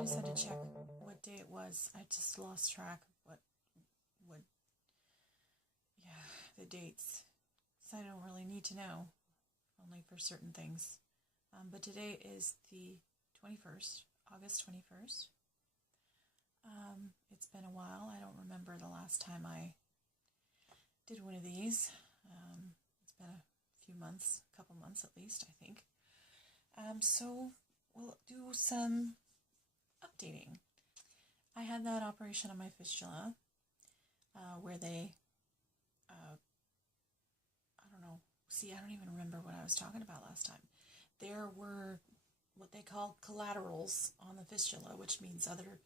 I just had to check what day it was. I just lost track of the dates. So I don't really need to know, only for certain things. But today is the 21st, August 21st. It's been a while. I don't remember the last time I did one of these. It's been a few months, a couple months at least, I think. So we'll do some updating. I had that operation on my fistula, where they, I don't even remember what I was talking about last time. There were what they call collaterals on the fistula, which means other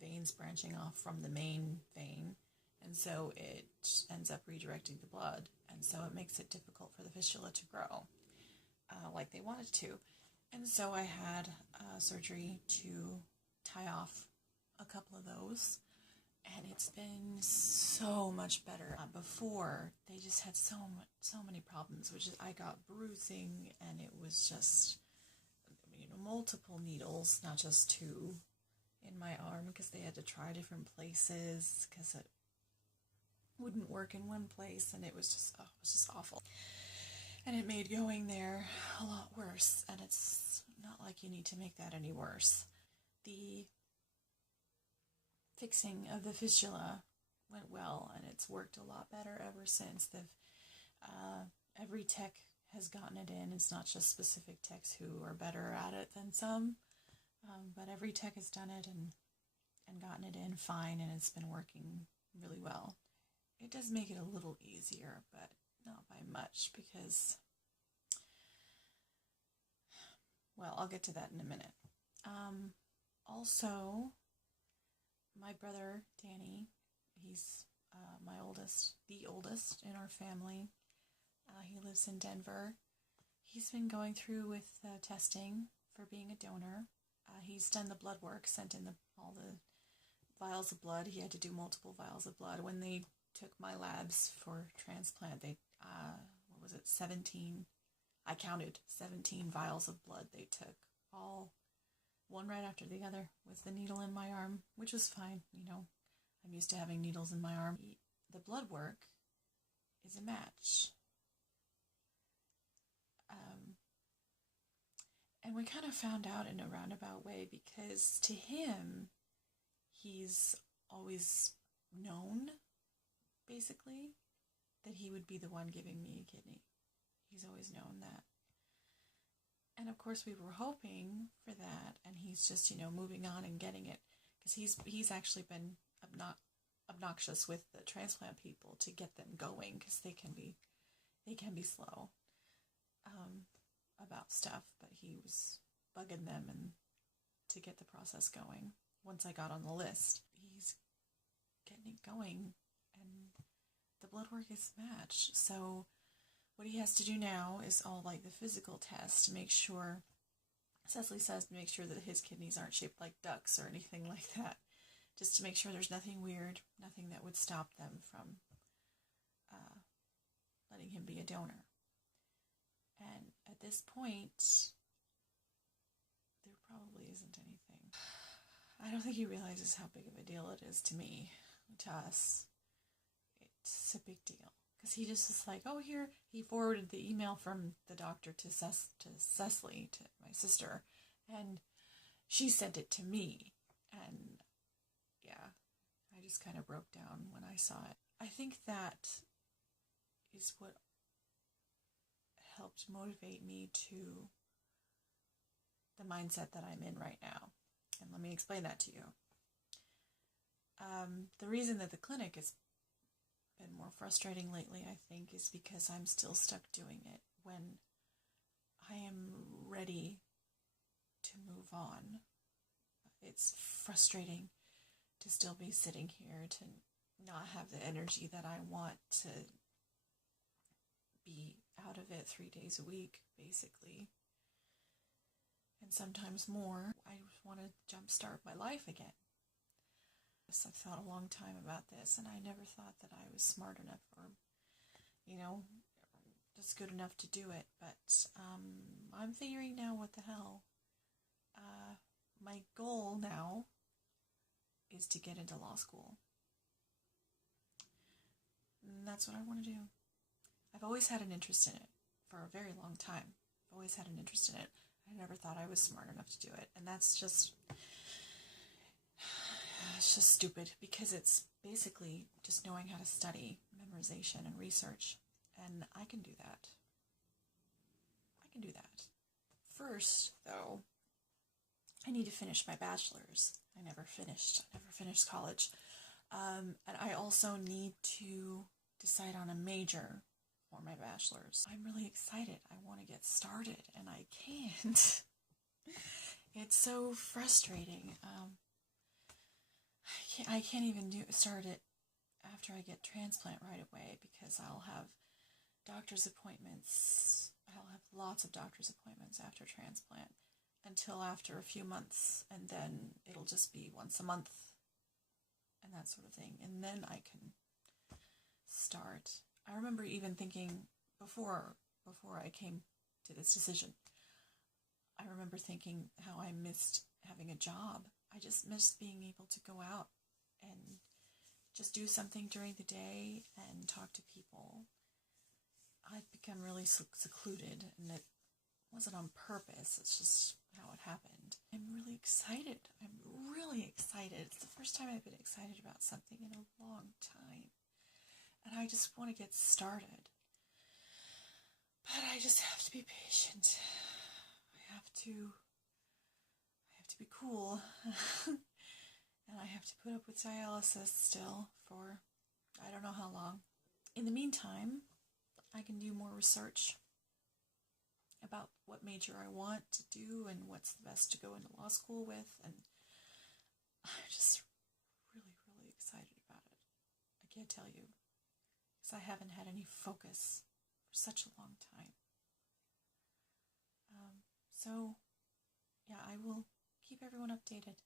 veins branching off from the main vein, and so it ends up redirecting the blood, and so it makes it difficult for the fistula to grow like they want it to. And so I had surgery to tie off a couple of those, and it's been so much better. Before, they just had so many problems, which is I got bruising, and it was just, multiple needles, not just two, in my arm, because they had to try different places, because it wouldn't work in one place, and it was just awful. And it made going there a lot worse, and it's not like you need to make that any worse. The fixing of the fistula went well, and it's worked a lot better ever since. Every tech has gotten it in. It's not just specific techs who are better at it than some, but every tech has done it and gotten it in fine, and it's been working really well. It does make it a little easier, but not by much, because, well, I'll get to that in a minute. Also, my brother, Danny, he's the oldest in our family. He lives in Denver. He's been going through with testing for being a donor. He's done the blood work, sent in all the vials of blood. He had to do multiple vials of blood. When they took my labs for transplant, they, 17? I counted 17 vials of blood they took, all one right after the other, with the needle in my arm, which was fine. I'm used to having needles in my arm. The blood work is a match. And we kind of found out in a roundabout way, because to him, he's always known, basically, that he would be the one giving me a kidney. He's always known that. And of course we were hoping for that, and he's just, moving on and getting it, because he's actually been obnoxious with the transplant people to get them going, because they can be slow about stuff, but he was bugging them and to get the process going. Once I got on the list, he's getting it going, and the blood work is matched. So what he has to do now is all like the physical test to make sure, Cecily says, to make sure that his kidneys aren't shaped like ducks or anything like that, just to make sure there's nothing weird, nothing that would stop them from letting him be a donor. And at this point, there probably isn't anything. I don't think he realizes how big of a deal it is to me, to us. It's a big deal. Because he just is like, oh, here, he forwarded the email from the doctor to Cecily, to my sister, and she sent it to me. And yeah, I just kind of broke down when I saw it. I think that is what helped motivate me to the mindset that I'm in right now. And let me explain that to you. The reason that the clinic has been more frustrating lately, I think, is because I'm still stuck doing it when I am ready to move on. It's frustrating to still be sitting here, to not have the energy that I want, to be out of it 3 days a week, basically, and sometimes more. I want to jumpstart my life again. I've thought a long time about this, and I never thought that I was smart enough or, just good enough to do it, but I'm figuring now what the hell. my goal now is to get into law school. And that's what I want to do. I've always had an interest in it for a very long time. I've always had an interest in it. I never thought I was smart enough to do it. And that's just, it's just stupid, because it's basically just knowing how to study, memorization, and research. And I can do that. First, though, I need to finish my bachelor's. I never finished college. And I also need to decide on a major for my bachelor's. I'm really excited. I want to get started, and I can't. It's so frustrating. I can't even start it after I get transplant right away, because I'll have doctor's appointments. I'll have lots of doctor's appointments after transplant until after a few months, and then it'll just be once a month and that sort of thing, and then I can start. I remember even thinking before I came to this decision, I remember thinking how I missed having a job. I just missed being able to go out and just do something during the day and talk to people. I'd become really secluded, and it wasn't on purpose. It's just how it happened. I'm really excited. It's the first time I've been excited about something in a long time. And I just want to get started. But I just have to be patient. I have to be cool. And I have to put up with dialysis still for I don't know how long. In the meantime, I can do more research about what major I want to do and what's the best to go into law school with, and I'm just really, really excited about it. I can't tell you, because I haven't had any focus for such a long time. So, yeah, I will keep everyone updated.